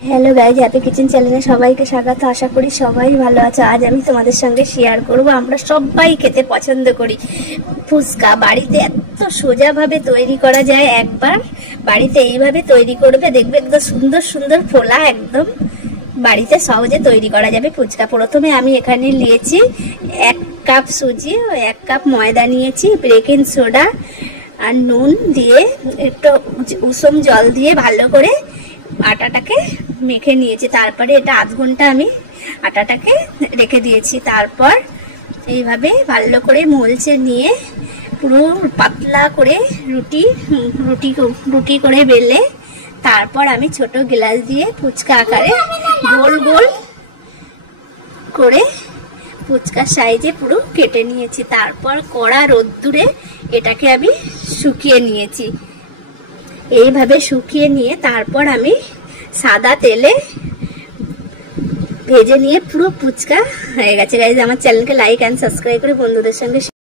Hello guys, happy kitchen চ্যানেলে সবাইকে স্বাগত। আশা করি সবাই ভালো আছে। আজ আমি তোমাদের সঙ্গে শেয়ার করব, আমরা সবাই খেতে পছন্দ করি ফুচকা। বাড়িতে এত সোজাভাবে তৈরি করা যায়, একবার বাড়িতে এইভাবে তৈরি করবে, দেখবে একদম সুন্দর সুন্দর ফোলা, একদম বাড়িতে সহজে তৈরি করা যাবে ফুচকা। প্রথমে আমি এখানে নিয়েছি 1 কাপ সুজি, 1 কাপ ময়দা নিয়েছি, বেকিং সোডা আর নুন দিয়ে একটু উষুম জল দিয়ে ভালো করে আটাটাকে মেখে নিয়েছি। তারপরে এটা আধ ঘন্টা আমি আটাটাকে রেখে দিয়েছি। তারপর এইভাবে ভালো করে মলচে নিয়ে পুরো পাতলা করে রুটি করে বেলে, তারপর আমি ছোট গ্লাস দিয়ে ফুচকা আকারে গোল গোল করে ফুচকা সাইজে পুরো কেটে নিয়েছি। তারপর কড়া রোদ্দুরে এটাকে আমি শুকিয়ে নিয়েছি। এইভাবে শুকিয়ে নিয়ে তারপর আমি সাদা তেলে ভেজে নিয়ে পুরো ফুচকা হয়ে গেছে। গাইজ, আমার চ্যানেলকে লাইক এন্ড সাবস্ক্রাইব করে বন্ধুদের সঙ্গে